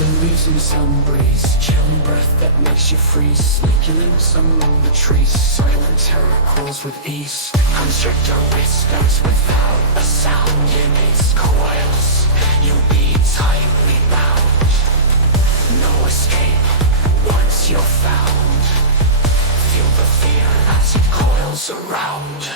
The leaves in the sun breeze, chilling breath that makes you freeze. Sneaky limbs among the trees, silent terror crawls with ease. Constrictor whispers without a sound in its coils. You'll be tightly bound, no escape once you're found. Feel the fear as it coils around.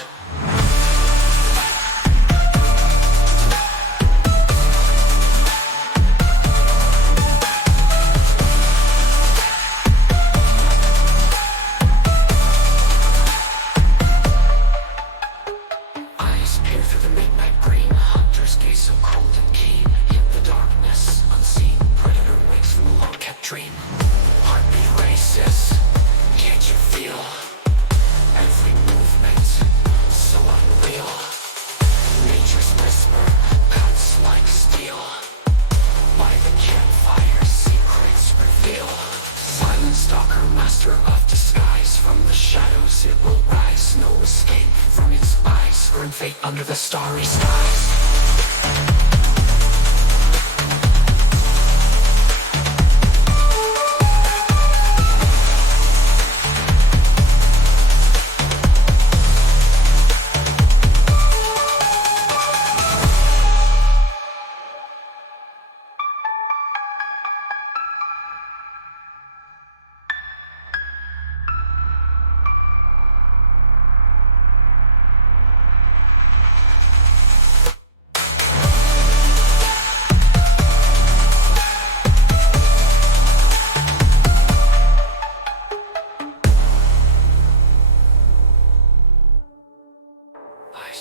Dream. Heartbeat races, can't you feel? Every movement, so unreal. Nature's whisper, cuts like steel. By the campfire, secrets reveal. Silent stalker, master of disguise. From the shadows it will rise. No escape from its eyes. Grim fate under the starry skies.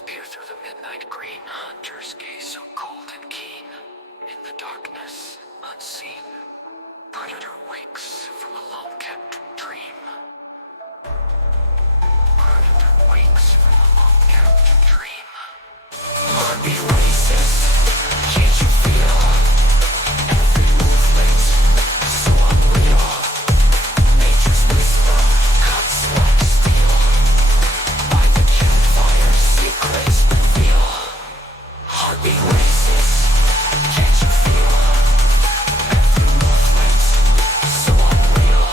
Peer through the midnight green, hunter's gaze so cold and keen. In the darkness, unseen, predator wakes from a long-kept dream. Predator wakes from a long-kept dream. Heartbeat races, can't you feel? Every movement, so unreal. Nature's whisper, cuts like steel. By the campfire, secrets reveal. Heartbeat races, can't you feel? Every movement, so unreal.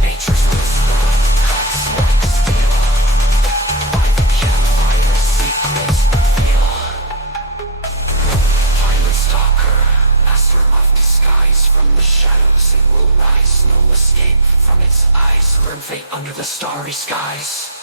Nature's whisper, cuts like steel. By the campfire, secrets reveal. Silent stalker, master of disguise. From the shadows it will rise. No escape from its eyes. Grim fate under the starry skies.